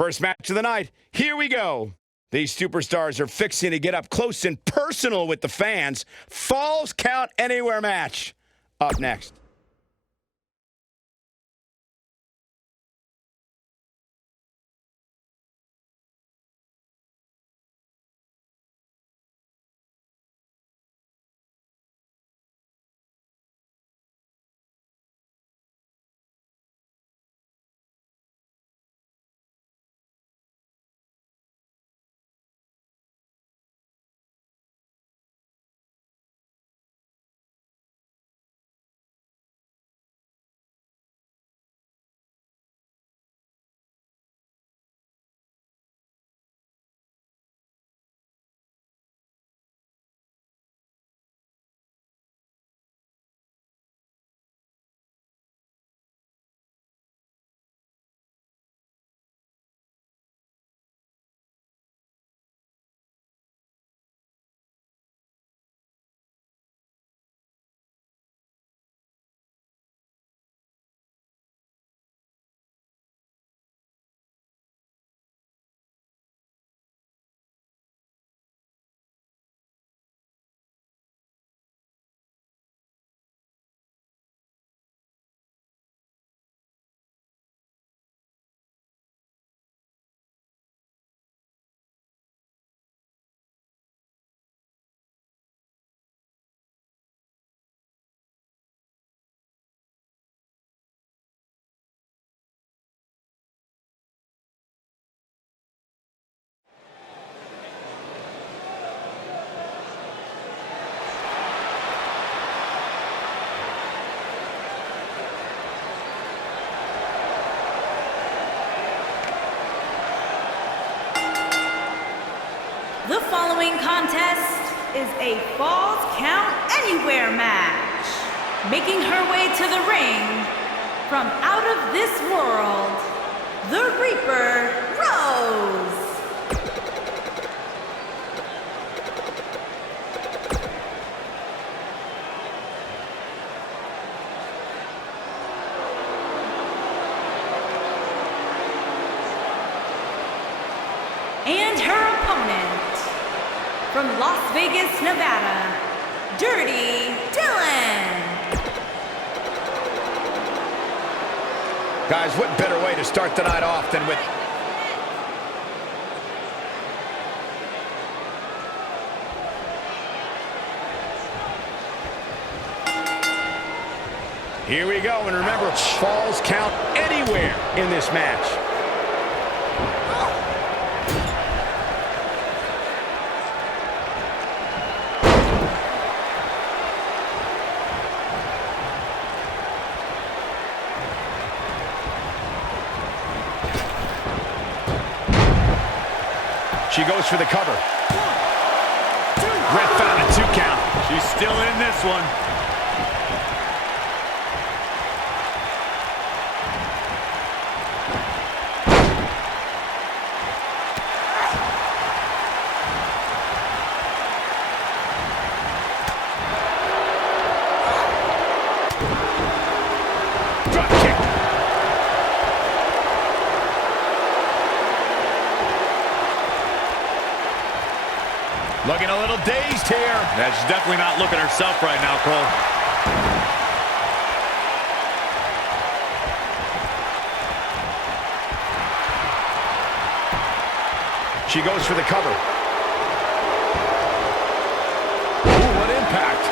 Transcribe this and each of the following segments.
First match of the night, here we go. These superstars are fixing to get up close and personal with the fans. Falls Count Anywhere match. Up next. The following contest is a Falls Count Anywhere match. Making her way to the ring from out of this world, the Reaper Rose. And her opponent, from Las Vegas, Nevada, Dirty Dylan. Guys, what better way to start the night off than with... Here we go, and remember, falls count anywhere in this match. She goes for the cover. Ref found a 2 count. She's still in this one. Drop kick. Looking a little dazed here. Yeah, she's definitely not looking herself right now, Cole. She goes for the cover. Ooh, what impact.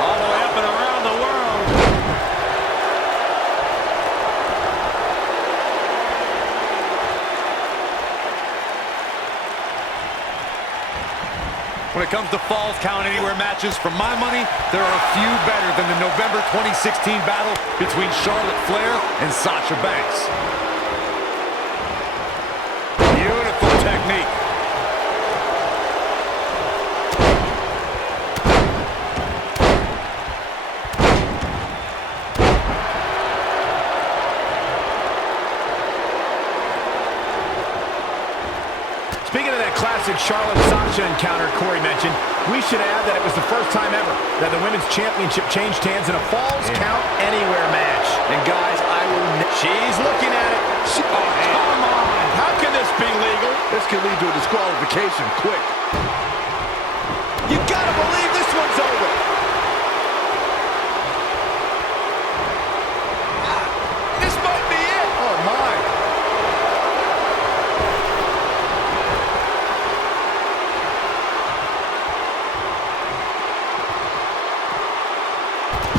All the way up and around the world. When it comes to Falls Count Anywhere matches, for my money, there are a few better than the November 2016 battle between Charlotte Flair and Sasha Banks. Beautiful technique. Speaking of that that classic Charlotte-Sasha encounter Corey mentioned, we should add that it was the first time ever that the Women's Championship changed hands in a Falls Count Anywhere match. And guys, she's looking at it. Come on. How can this be legal? This could lead to a disqualification quick. You gotta believe this one's over. This might be it. Oh, my.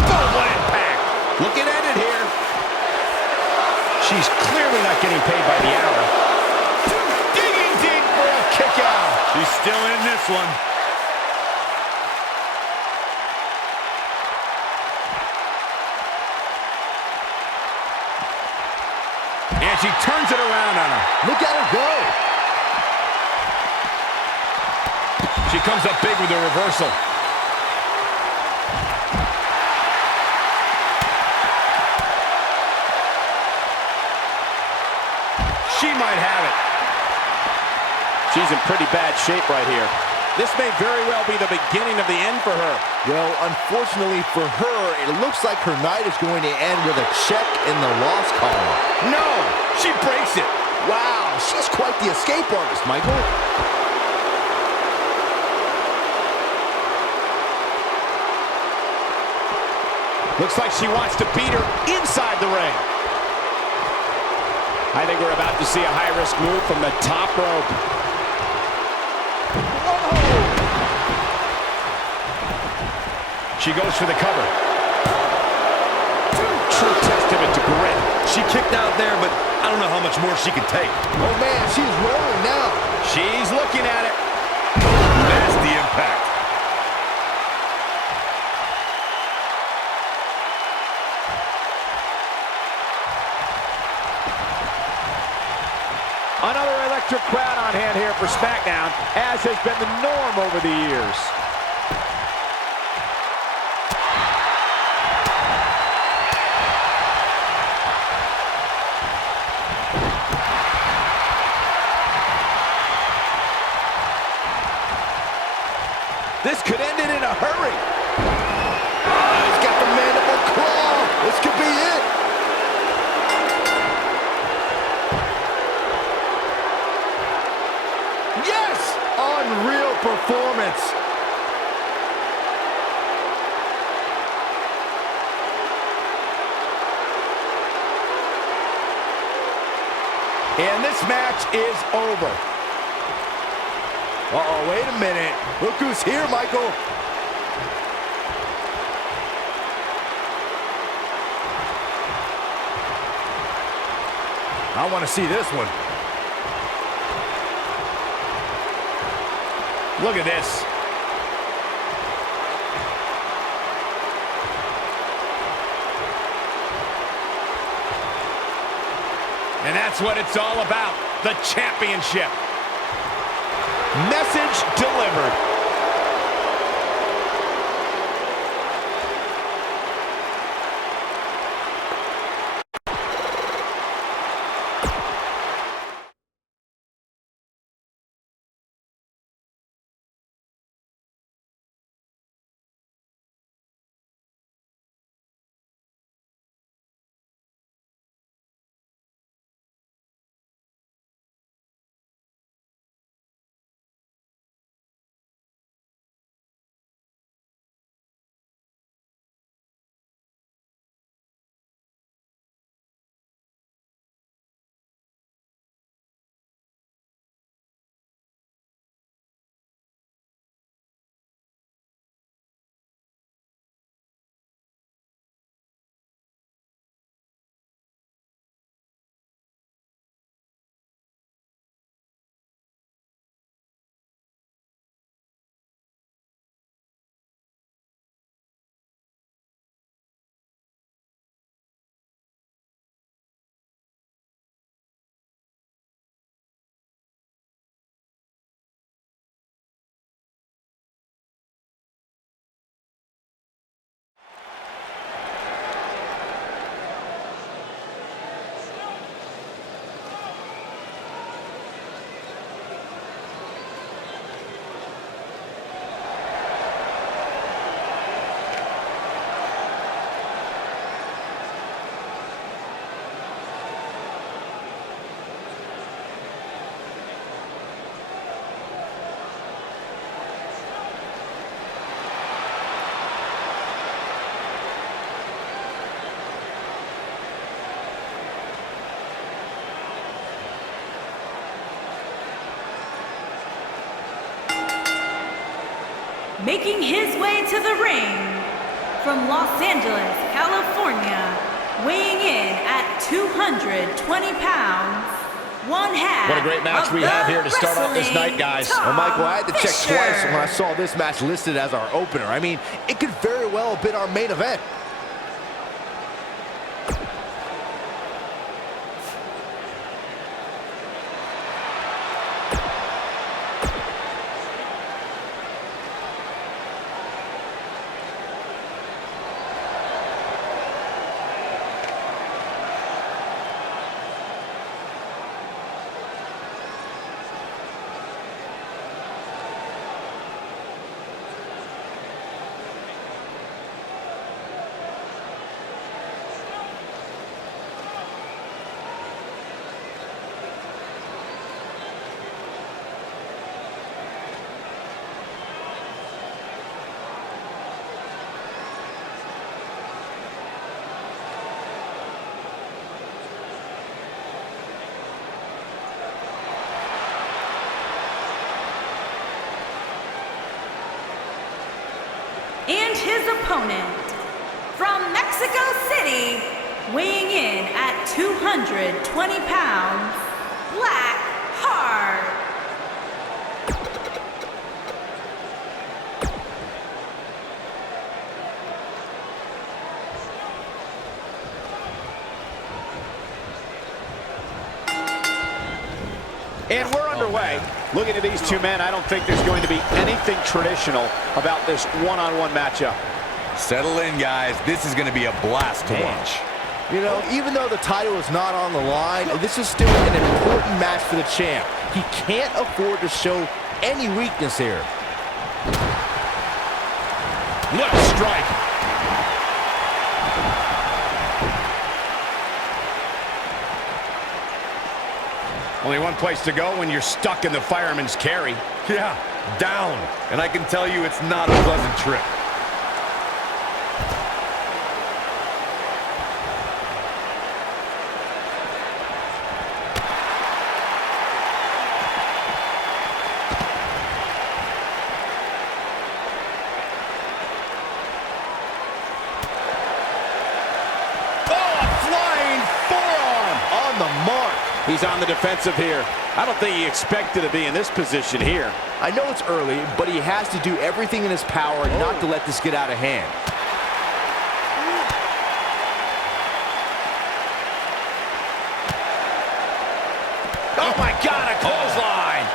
Oh, what impact. Looking at it here. She's clearly not getting paid by the hour. Digging deep for a kick out. She's still in this one. And she turns it around on her. Look at her go. She comes up big with a reversal. She might have it. She's in pretty bad shape right here. This may very well be the beginning of the end for her. Well, unfortunately for her, it looks like her night is going to end with a check in the loss column. No, she breaks it. Wow, she's quite the escape artist, Michael. Looks like she wants to beat her inside the ring. I think we're about to see a high-risk move from the top rope. She goes for the cover. True testament to grit. She kicked out there, but I don't know how much more she can take. Oh, man, she's rolling now. She's looking at it. That's the impact. Another electric crowd on hand here for SmackDown, as has been the norm over the years. This could end it in a hurry. He's got the mandible claw. This could be it. Yes! Unreal performance. And this match is over. Uh-oh, wait a minute. Look who's here, Michael. I want to see this one. Look at this. And that's what it's all about, the championship. Message delivered. Making his way to the ring from Los Angeles, California, weighing in at 220 pounds, one half. What a great match we have here to start off this night, guys. Well, Michael, I had to check Fisher. twice when I saw this match listed as our opener. I mean, it could very well have been our main event. And his opponent, from Mexico City, weighing in at 220 pounds, Black Heart. And we're underway. Looking at these two men, I don't think there's going to be anything traditional about this one-on-one matchup. Settle in, guys. This is going to be a blast to watch. You know, even though the title is not on the line, this is still an important match for the champ. He can't afford to show any weakness here. What a strike. Only one place to go when you're stuck in the fireman's carry. Yeah, down. And I can tell you it's not a pleasant trip. He's on the defensive here. I don't think he expected to be in this position here. I know it's early, but he has to do everything in his power not to let this get out of hand. Oh my God, a clothesline!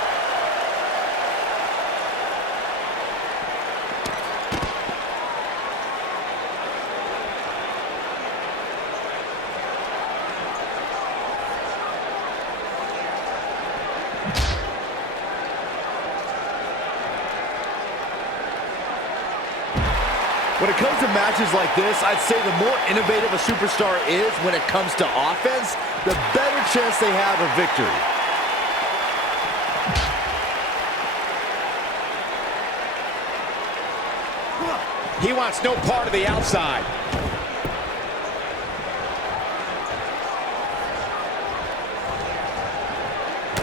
When it comes to matches like this, I'd say the more innovative a superstar is when it comes to offense, the better chance they have of victory. He wants no part of the outside.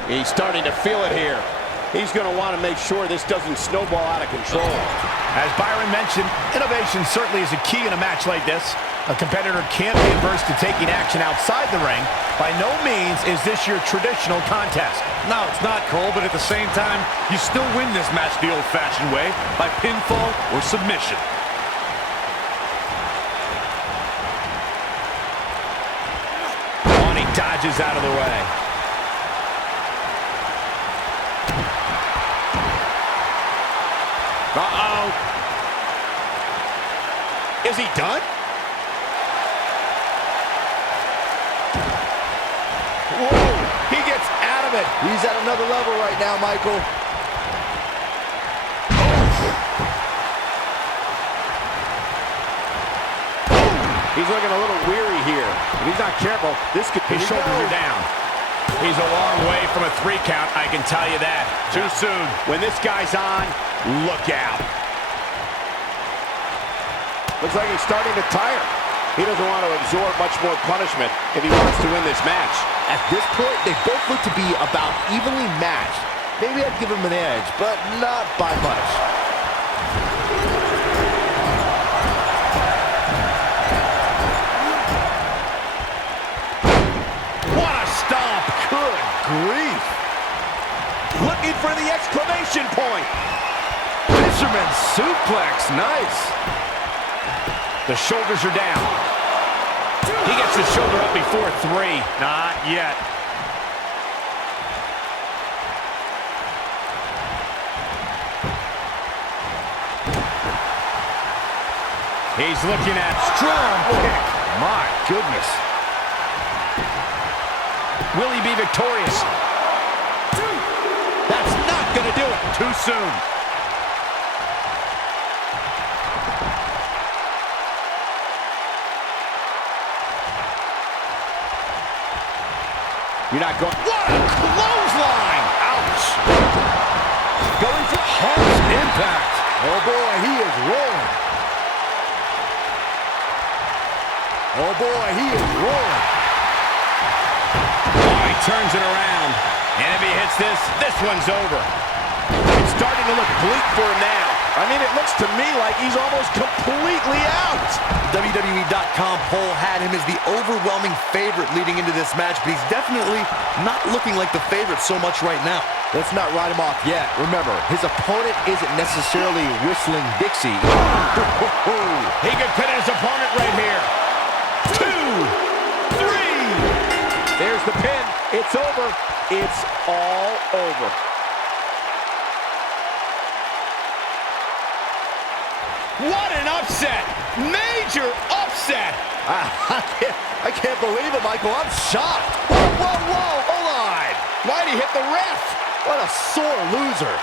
He's starting to feel it here. He's going to want to make sure this doesn't snowball out of control. As Byron mentioned, innovation certainly is a key in a match like this. A competitor can't be averse to taking action outside the ring. By no means is this your traditional contest. No, it's not, Cole, but at the same time, you still win this match the old-fashioned way, by pinfall or submission. Oh, and he dodges out of the way. Uh-oh. Is he done? Whoa, he gets out of it. He's at another level right now, Michael. He's looking a little weary here. If he's not careful, this could be His shoulders are down. He's a long way from a 3 count, I can tell you that. Too soon. When this guy's on, look out. Looks like he's starting to tire. He doesn't want to absorb much more punishment if he wants to win this match. At this point, they both look to be about evenly matched. Maybe I'd give him an edge, but not by much. Good grief. Looking for the exclamation point. Fisherman suplex. Nice. The shoulders are down. He gets his shoulder up before 3. Not yet. He's looking at strong kick. My goodness. Will he be victorious? That's not going to do it. Too soon. You're not going. What a clothesline! Ouch. Going for harsh impact. Oh boy, he is rolling. Oh boy, he is rolling. Oh, he turns it around. And if he hits this, this one's over. It's starting to look bleak for him now. I mean, it looks to me like he's almost completely out. WWE.com poll had him as the overwhelming favorite leading into this match, but he's definitely not looking like the favorite so much right now. Let's not write him off yet. Remember, his opponent isn't necessarily whistling Dixie. He could pin his opponent right here. 2, 3. There's the pin. It's over. It's all over. What an upset! Major upset! I can't believe it, Michael. I'm shocked. Whoa, whoa, whoa. Hold on. Why'd he hit the ref? What a sore loser.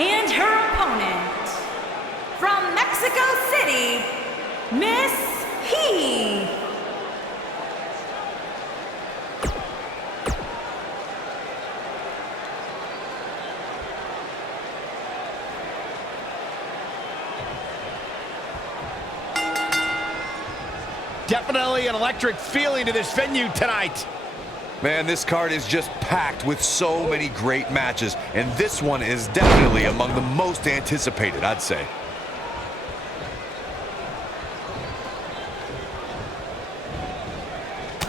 And her opponent, from Mexico City, Miss Heath. Definitely an electric feeling to this venue tonight. Man, this card is just packed with so many great matches, and this one is definitely among the most anticipated, I'd say.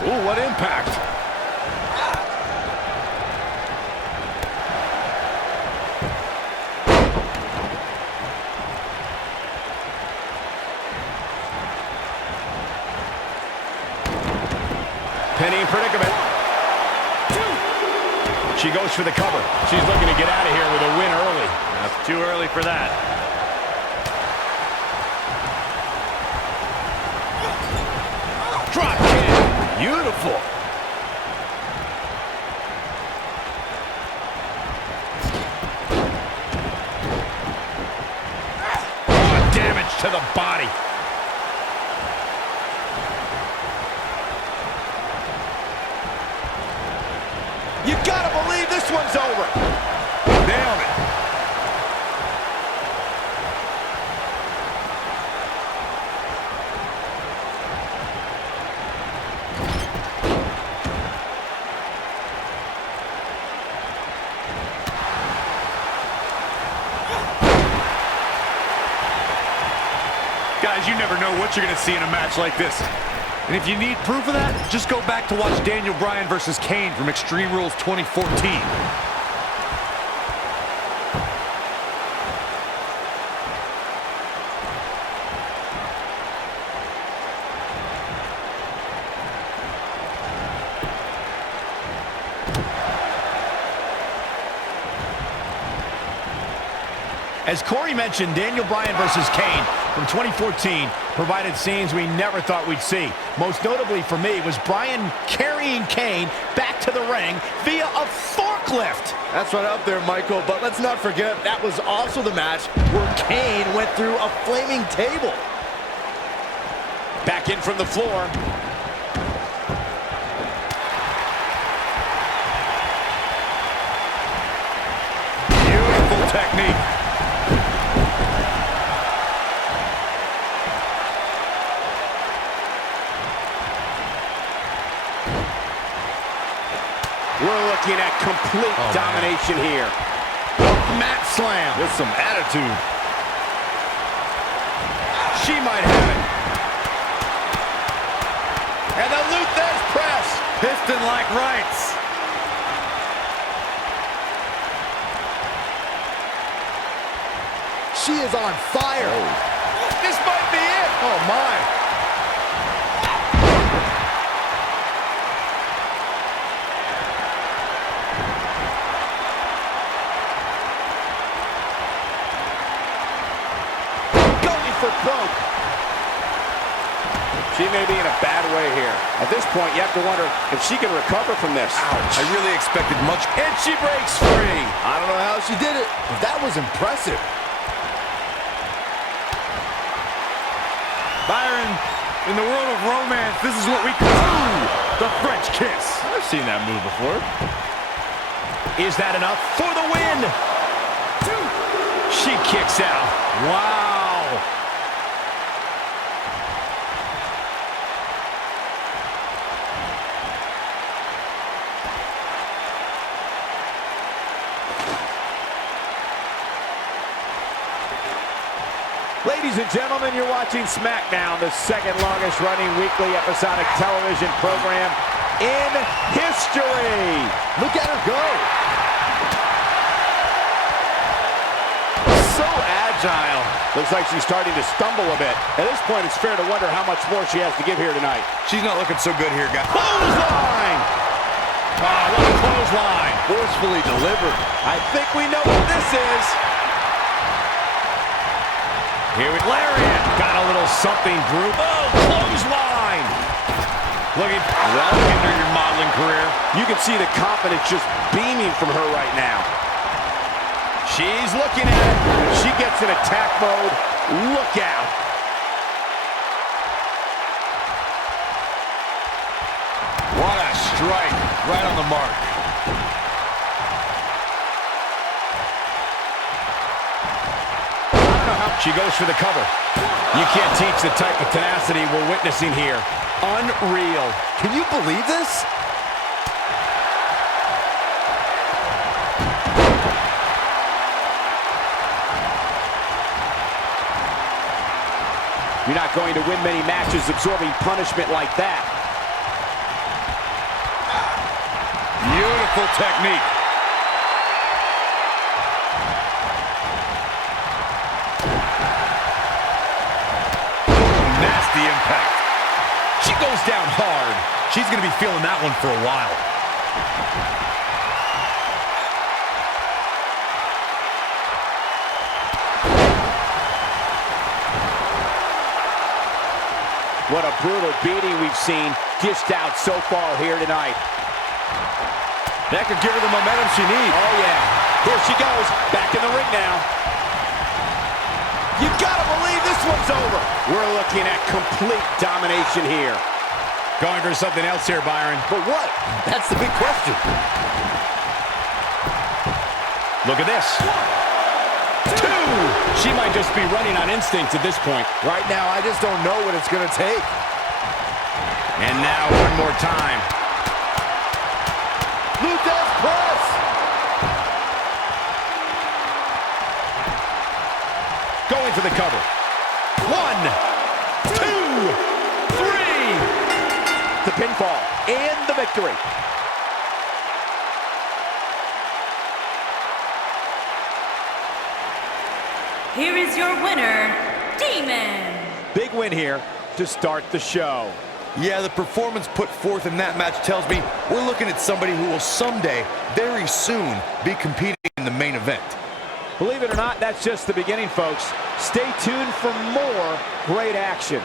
Ooh, what impact. Penny in predicament. She goes for the cover. She's looking to get out of here with a win early. That's too early for that. Drop kick. Beautiful. Oh, damage to the body. Guys, you never know what you're going to see in a match like this. And if you need proof of that, just go back to watch Daniel Bryan versus Kane from Extreme Rules 2014. As Corey mentioned, Daniel Bryan versus Kane from 2014 provided scenes we never thought we'd see. Most notably for me was Bryan carrying Kane back to the ring via a forklift. That's right up there, Michael, but let's not forget that was also the match where Kane went through a flaming table. Back in from the floor. Beautiful technique. We're looking at complete domination here. Mat slam with some attitude. She might have it. And the Luthez press. Piston-like rights. She is on fire. This might be it. Oh, my. For broke. She may be in a bad way here. At this point, you have to wonder if she can recover from this. Ouch. I really expected much. And she breaks free. I don't know how she did it, but that was impressive. Byron, in the world of romance, this is what we call the French kiss. I've seen that move before. Is that enough for the win? She kicks out. Wow. Ladies and gentlemen, you're watching SmackDown, the second longest running weekly episodic television program in history. Look at her go. So agile. Looks like she's starting to stumble a bit. At this point, it's fair to wonder how much more she has to give here tonight. She's not looking so good here, guys. Clothesline! Oh, what a clothesline. Forcefully delivered. I think we know what this is. Here with Lariat. Got a little something group. Oh, clothesline. Looking well into your modeling career. You can see the confidence just beaming from her right now. She's looking at it. She gets in attack mode. Look out. What a strike. Right on the mark. She goes for the cover. You can't teach the type of tenacity we're witnessing here. Unreal. Can you believe this? You're not going to win many matches absorbing punishment like that. Beautiful technique. Nasty impact. She goes down hard. She's going to be feeling that one for a while. What a brutal beating we've seen dished out so far here tonight. That could give her the momentum she needs. Oh, yeah. Here she goes. Back in the ring now. You gotta believe this one's over. We're looking at complete domination here. Going for something else here, Byron. But what? That's the big question. Look at this. 2! She might just be running on instinct at this point. Right now, I just don't know what it's going to take. And now one more time. Luthez press. going for the cover. 1, 2, 3. The pinfall and the victory. Here is your winner, Demon. Big win here to start the show. Yeah, the performance put forth in that match tells me we're looking at somebody who will someday, very soon, be competing in the main event. Believe it or not, that's just the beginning, folks. Stay tuned for more great action.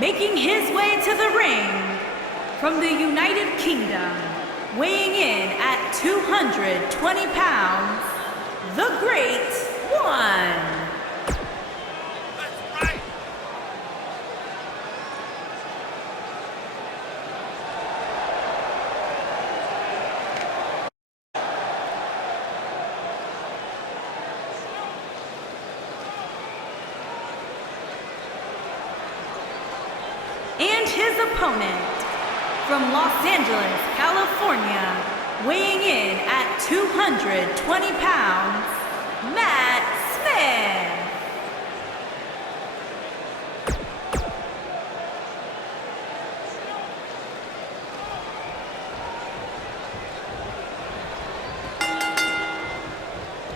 Making his way to the ring from the United Kingdom, weighing in at 220 pounds, the Great One. And his opponent, from Los Angeles, California, weighing in at 220 pounds, Matt Smith.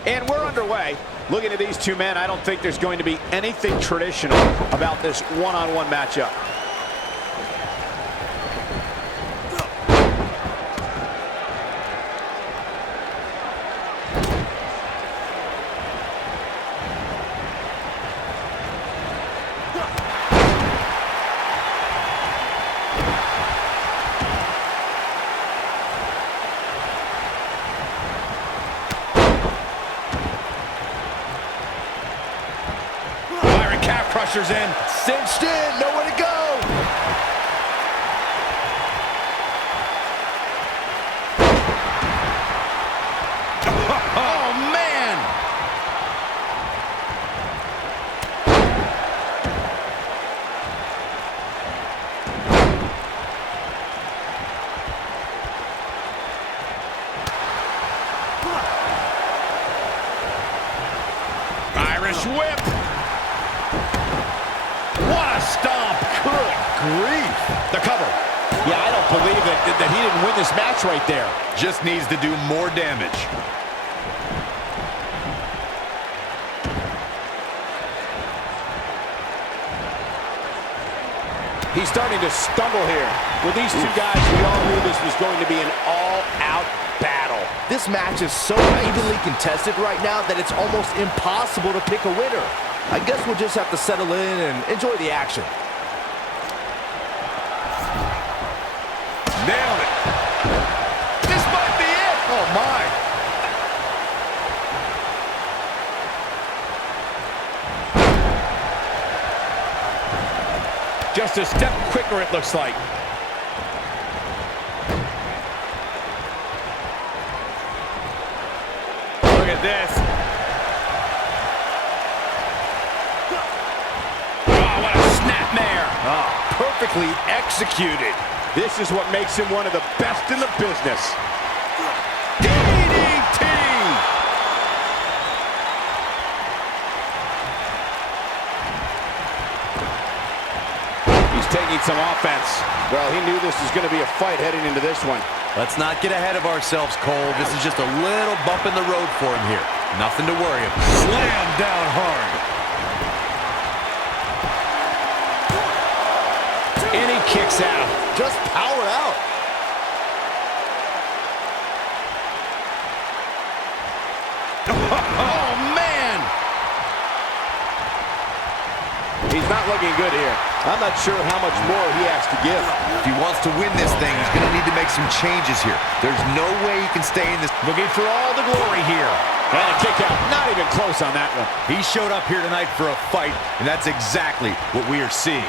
And we're underway. Looking at these two men, I don't think there's going to be anything traditional about this one-on-one matchup. Crusher's in. Cinched in, nowhere to go. Oh, man. Irish whip. What a stomp. Good grief. The cover. Yeah, I don't believe that he didn't win this match right there. Just needs to do more damage. He's starting to stumble here. With these two guys, we all knew this was going to be an all-out battle. This match is so evenly contested right now that it's almost impossible to pick a winner. I guess we'll just have to settle in and enjoy the action. Nailed it. This might be it. Oh, my. Just a step quicker, it looks like. at this. Oh, what a snapmare. Oh, perfectly executed. This is what makes him one of the best in the business. DDT! He's taking some offense. Well, he knew this was going to be a fight heading into this one. Let's not get ahead of ourselves, Cole. This is just a little bump in the road for him here. Nothing to worry about. Slam down hard. And he kicks out. Just power out. Oh, man! He's not looking good here. I'm not sure how much more he has to give. If he wants to win this thing, he's going to need to make some changes here. There's no way he can stay in this. Looking for all the glory here. And a kick out. Not even close on that one. He showed up here tonight for a fight, and that's exactly what we are seeing.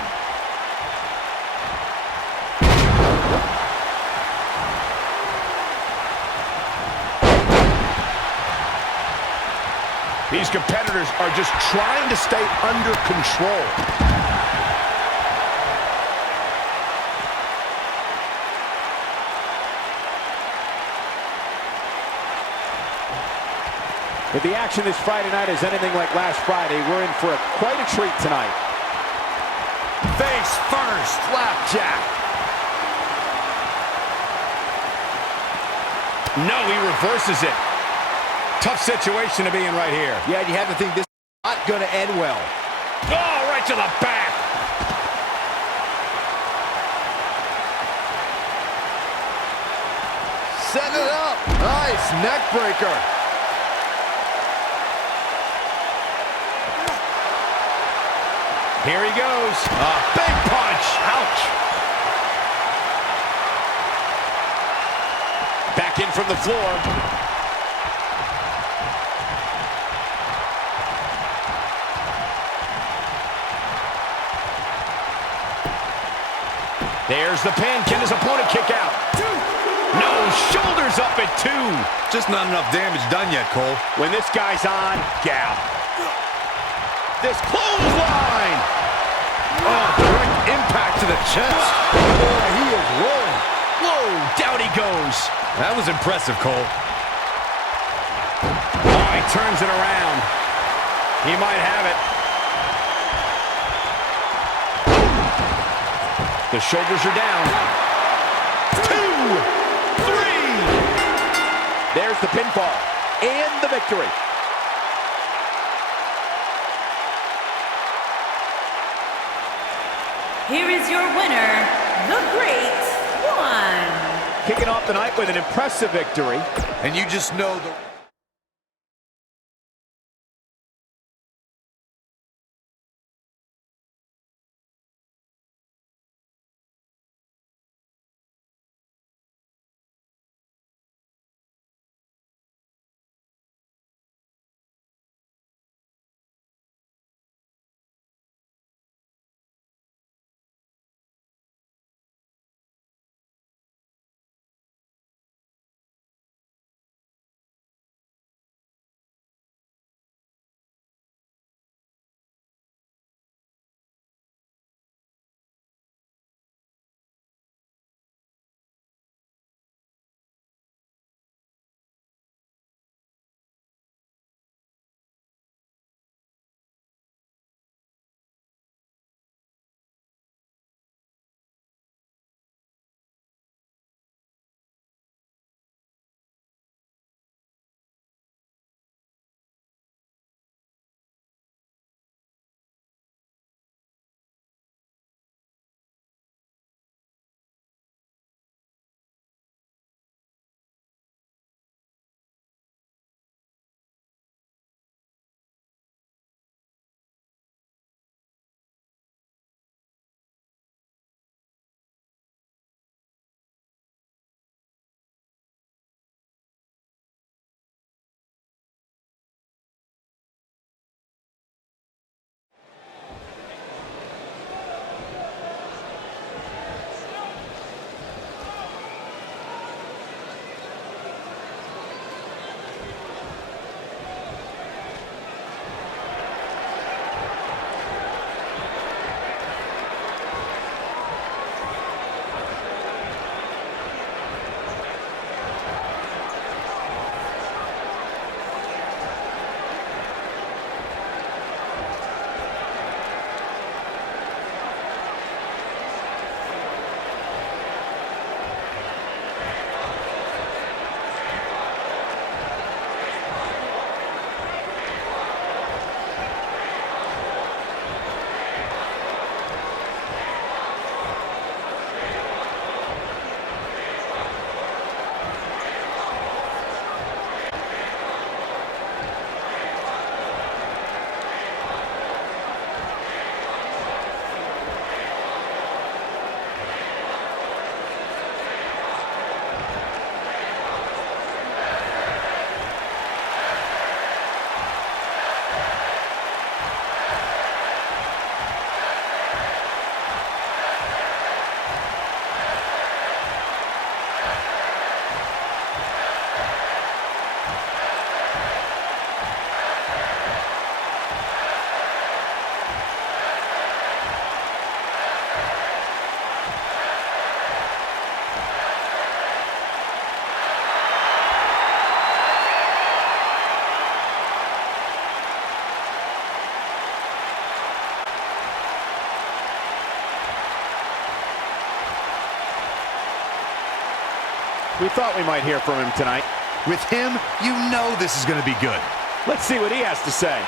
These competitors are just trying to stay under control. If the action this Friday night is anything like last Friday, we're in for quite a treat tonight. Face first, flapjack. No, he reverses it. Tough situation to be in right here. Yeah, you have to think this is not going to end well. Oh, right to the back. Setting it up. Nice neck breaker. Here he goes. A big punch. Ouch. Back in from the floor. There's the pin. Can his opponent kick out? No, shoulders up at 2. Just not enough damage done yet, Cole. When this guy's on, gap. This clothesline. Oh, direct impact to the chest. Boy, he is rolling. Whoa, down he goes. That was impressive, Cole. Oh, he turns it around. He might have it. The shoulders are down. 2, 3. There's the pinfall and the victory. Here is your winner, The Great One. Kicking off the night with an impressive victory. And you just know the... We thought we might hear from him tonight. With him, you know this is going to be good. Let's see what he has to say.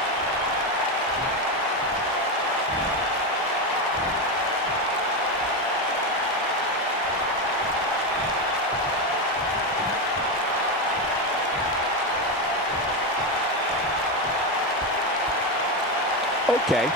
Okay.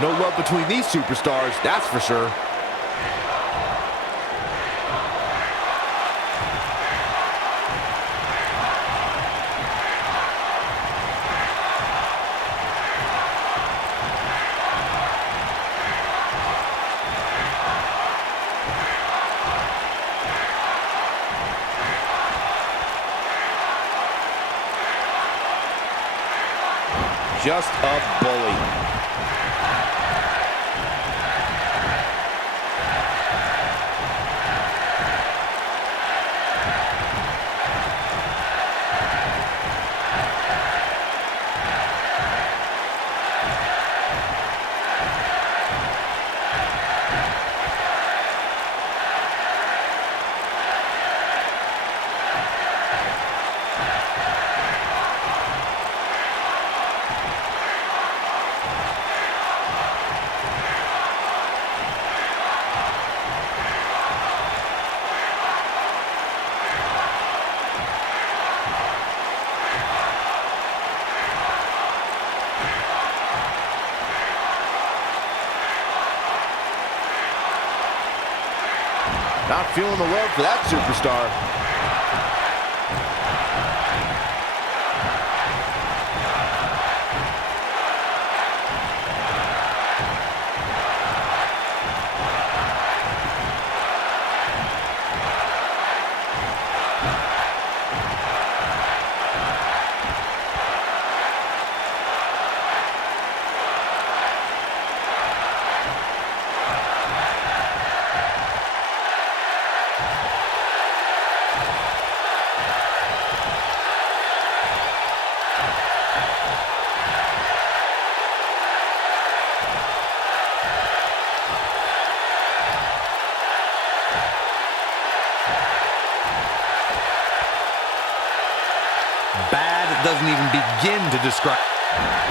No love between these superstars, that's for sure. Just a bully. Not feeling the love for that superstar. Bad doesn't even begin to describe.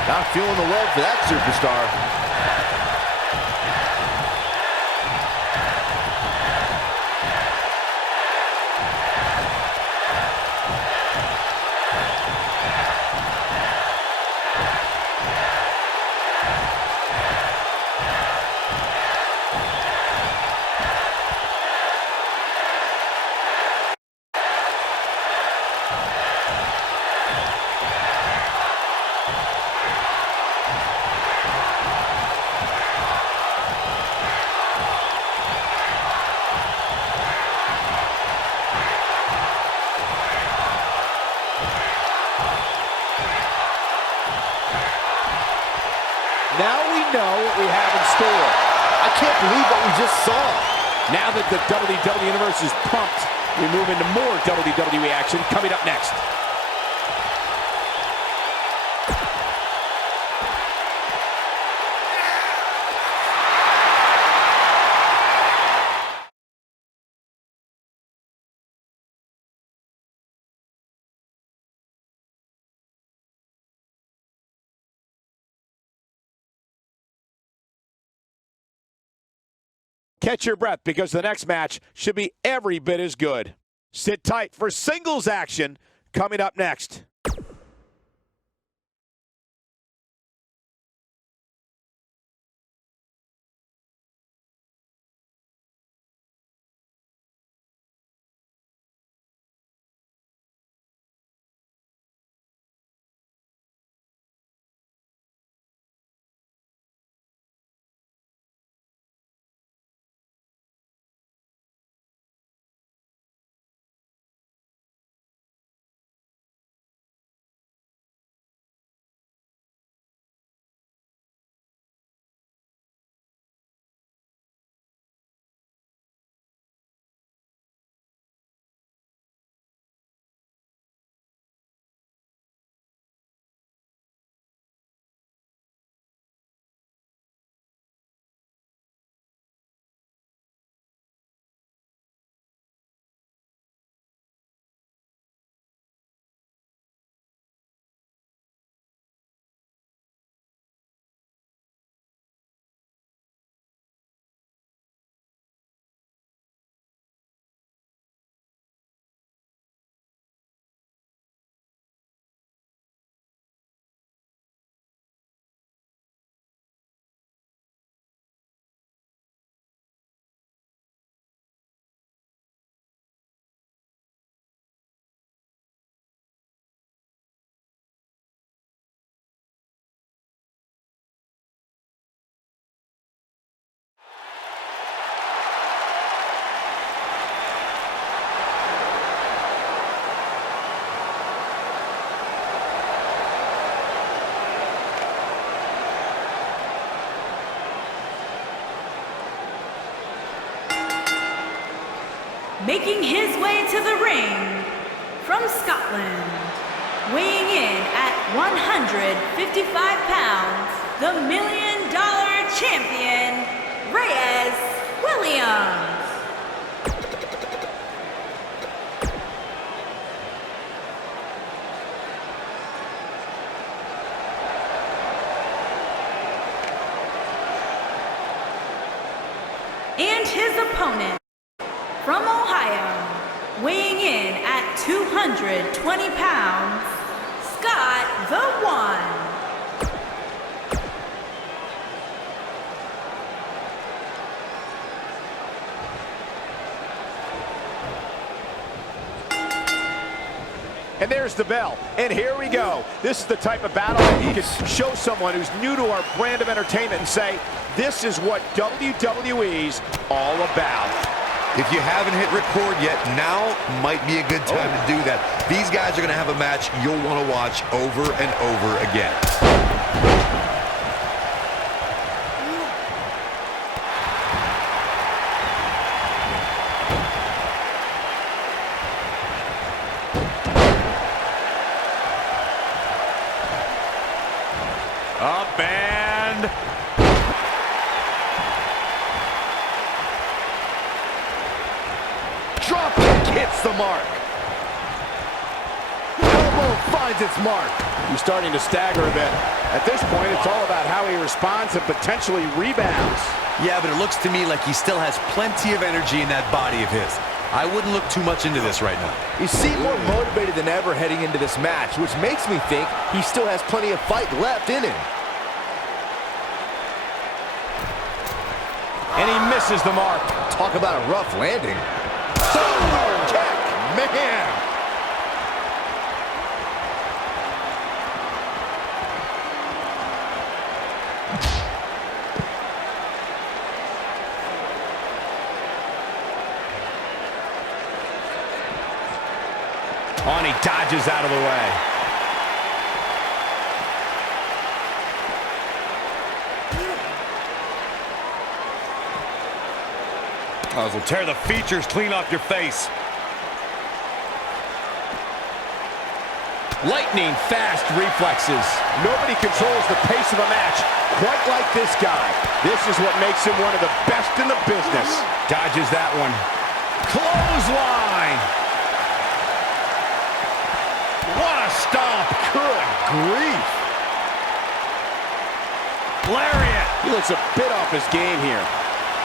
Not feeling the love for that superstar. Now we know what we have in store. I can't believe what we just saw. Now that the WWE Universe is pumped, we move into more WWE action coming up next. Catch your breath because the next match should be every bit as good. Sit tight for singles action coming up next. Making his way to the ring from Scotland, weighing in at 155 pounds, the $1 Million Champion, Reyes Williams. And his opponent, from Ohio, weighing in at 220 pounds, Scott the One. And there's the bell. And here we go. This is the type of battle that you can show someone who's new to our brand of entertainment and say, this is what WWE's all about. If you haven't hit record yet, now might be a good time to do that. These guys are going to have a match you'll want to watch over and over again. Up and... Drop kick hits the mark. Elbow finds its mark. He's starting to stagger a bit. At this point, it's all about how he responds and potentially rebounds. Yeah, but it looks to me like he still has plenty of energy in that body of his. I wouldn't look too much into this right now. He seemed more motivated than ever heading into this match, which makes me think he still has plenty of fight left in him. And he misses the mark. Talk about a rough landing. Kick, man. On, he dodges out of the way. Oh, this will tear the features clean off your face. Lightning fast reflexes. Nobody controls the pace of a match quite like this guy. This is what makes him one of the best in the business. Dodges that one. Clothesline. What a stomp. Good grief. Lariat. He looks a bit off his game here.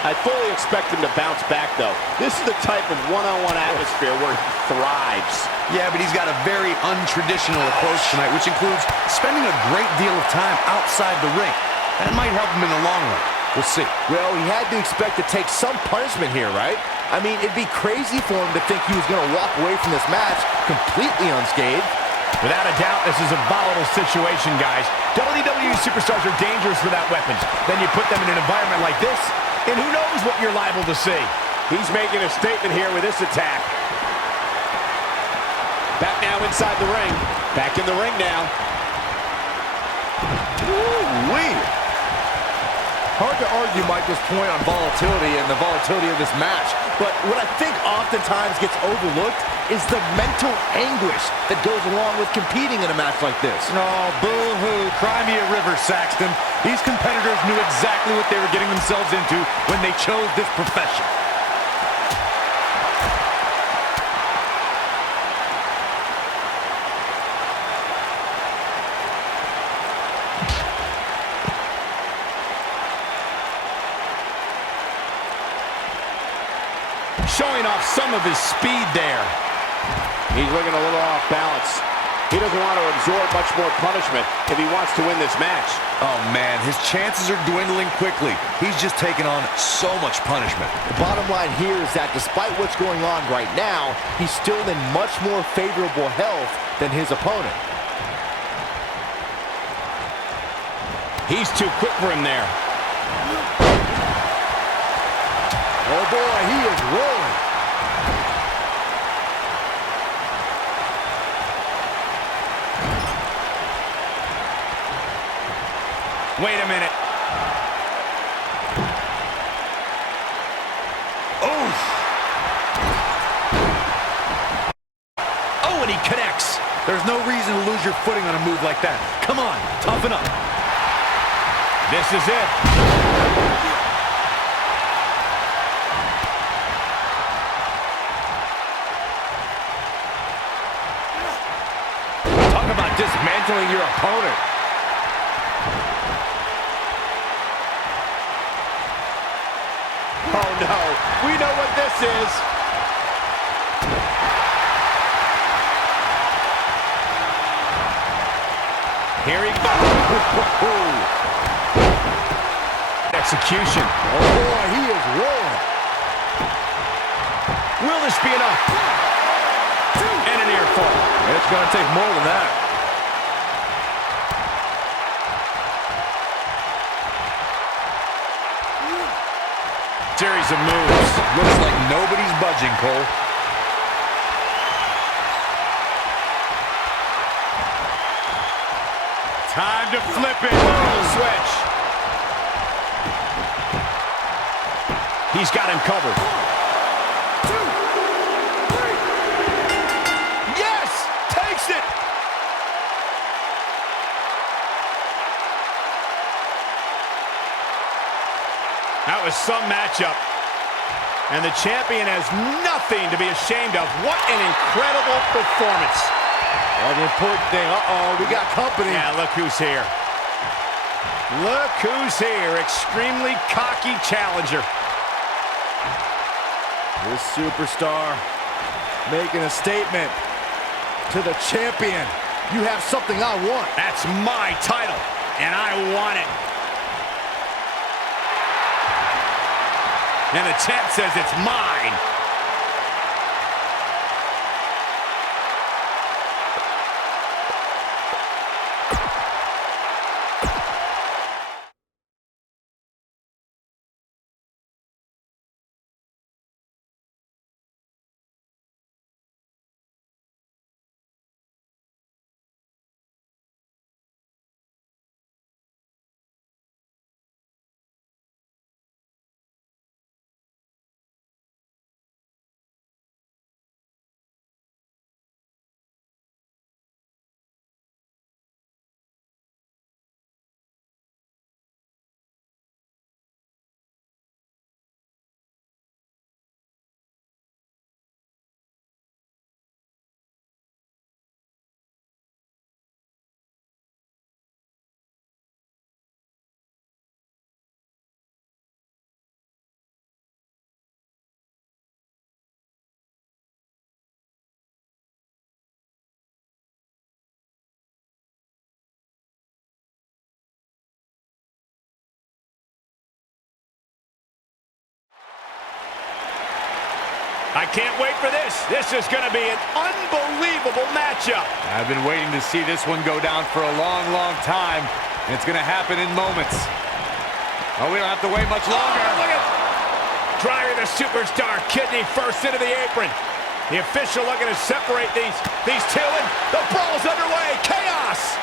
I fully expect him to bounce back, though. This is the type of one-on-one atmosphere where he thrives. Yeah, but he's got a very untraditional approach tonight, which includes spending a great deal of time outside the ring. That might help him in the long run. We'll see. Well, he had to expect to take some punishment here, right? I mean, it'd be crazy for him to think he was going to walk away from this match completely unscathed. Without a doubt, this is a volatile situation, guys. WWE superstars are dangerous without weapons. Then you put them in an environment like this, and who knows what you're liable to see. He's making a statement here with this attack. Back now inside the ring. Back in the ring now. Woo-wee. Hard to argue Michael's point on volatility and the volatility of this match, but what I think oftentimes gets overlooked is the mental anguish that goes along with competing in a match like this. Oh, boo-hoo. Cry me a river, Saxton. These competitors knew exactly what they were getting themselves into when they chose this profession. Showing off some of his speed there. He's looking a little off balance. He doesn't want to absorb much more punishment if he wants to win this match. Oh, man, his chances are dwindling quickly. He's just taken on so much punishment. The bottom line here is that despite what's going on right now, he's still in much more favorable health than his opponent. He's too quick for him there. Oh boy, he is rolling. Wait a minute. your footing on a move like that. Come on, toughen up. This is it. Talk about dismantling your opponent. Oh no, we know what this is. Here he goes. Execution. Oh boy, he is rolling. Will this be enough? And an ear fall. It's going to take more than that. Series of moves. Looks like nobody's budging, Cole. Time to flip it. Switch. He's got him covered. Yes! Takes it! That was some matchup. And the champion has nothing to be ashamed of. What an incredible performance. Well, the important thing, we got company. Yeah, look who's here. Look who's here. Extremely cocky challenger. This superstar making a statement to the champion. You have something I want. That's my title, and I want it. And the champ says it's mine. I can't wait for this. This is going to be an unbelievable matchup. I've been waiting to see this one go down for a long, long time, and it's going to happen in moments. Oh, we don't have to wait much longer. Oh, look at driving the superstar kidney first into the apron. The official looking to separate these two, and the brawl's underway. Chaos.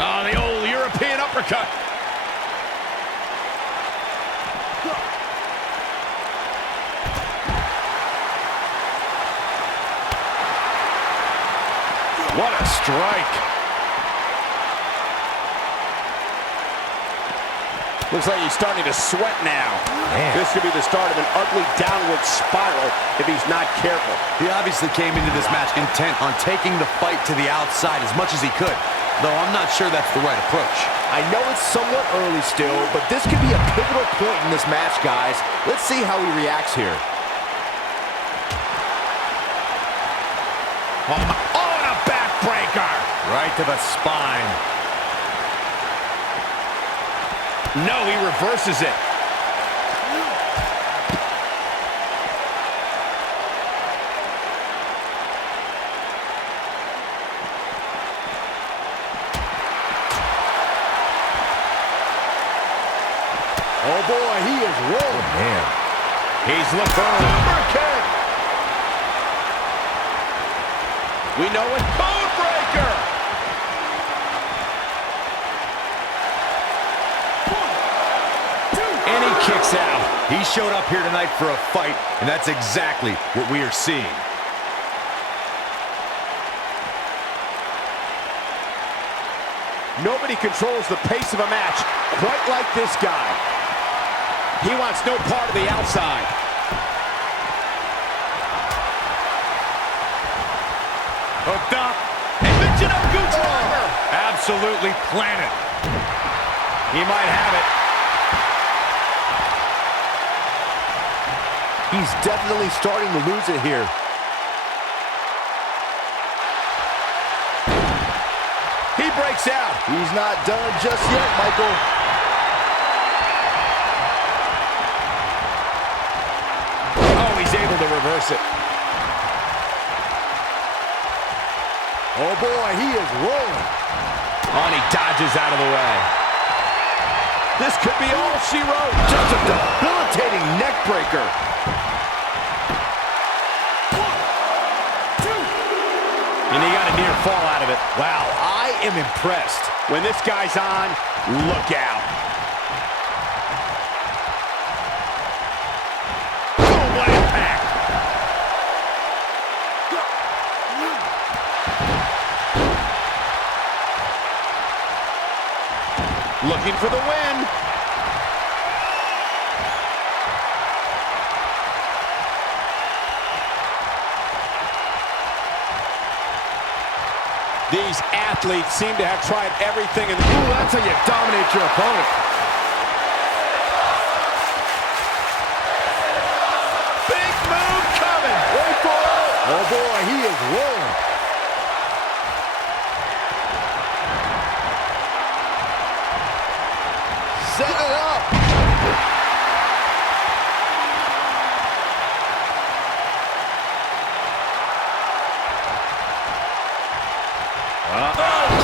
Oh, the old European uppercut. What a strike. Looks like he's starting to sweat now. Man. This could be the start of an ugly downward spiral if he's not careful. He obviously came into this match intent on taking the fight to the outside as much as he could, though I'm not sure that's the right approach. I know it's somewhat early still, but this could be a pivotal point in this match, guys. Let's see how he reacts here. Oh, and a backbreaker. Right to the spine. No, he reverses it. Oh boy, he is rolling. Man. He's looking for a super kick. We know it. Bone breaker. And he kicks out. He showed up here tonight for a fight, and that's exactly what we are seeing. Nobody controls the pace of a match quite like this guy. He wants no part of the outside. Hooked up. And Michinoku driver. Absolutely planted. He might have it. He's definitely starting to lose it here. He breaks out. He's not done just yet, Michael. Oh, he's able to reverse it. Oh boy, he is rolling. Oh, and he dodges out of the way. This could be all she wrote. Just a debilitating neck breaker. And he got a near fall out of it. Wow, I am impressed. When this guy's on, look out. Boom, what impact. Looking for the win. These athletes seem to have tried everything. Ooh, that's how you dominate your opponent. Big move coming. Wait for it. Oh boy, he is rolling. Set it up.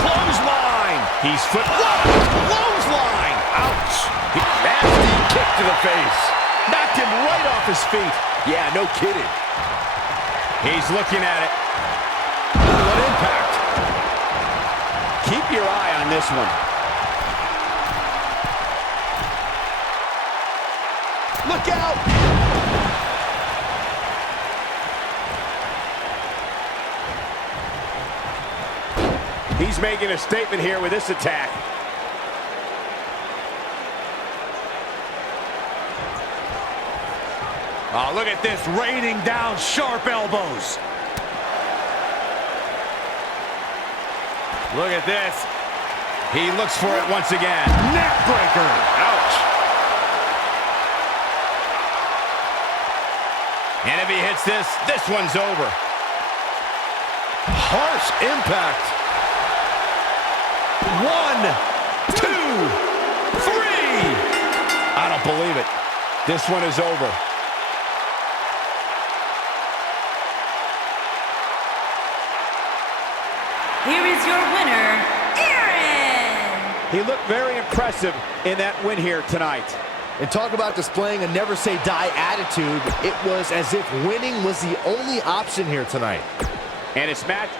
Clothesline. He's foot. Clothesline. Ouch. Nasty kick to the face. Knocked him right off his feet. Yeah, no kidding. He's looking at it. What impact. Keep your eye on this one. Look out. He's making a statement here with this attack. Oh, look at this, raining down sharp elbows. Look at this. He looks for it once again. Neck breaker. Ouch. And if he hits this, this one's over. Harsh impact. 1, 2, 3. I don't believe it. This one is over. Here is your winner, Aaron! He looked very impressive in that win here tonight. And talk about displaying a never say die attitude. It was as if winning was the only option here tonight. And his match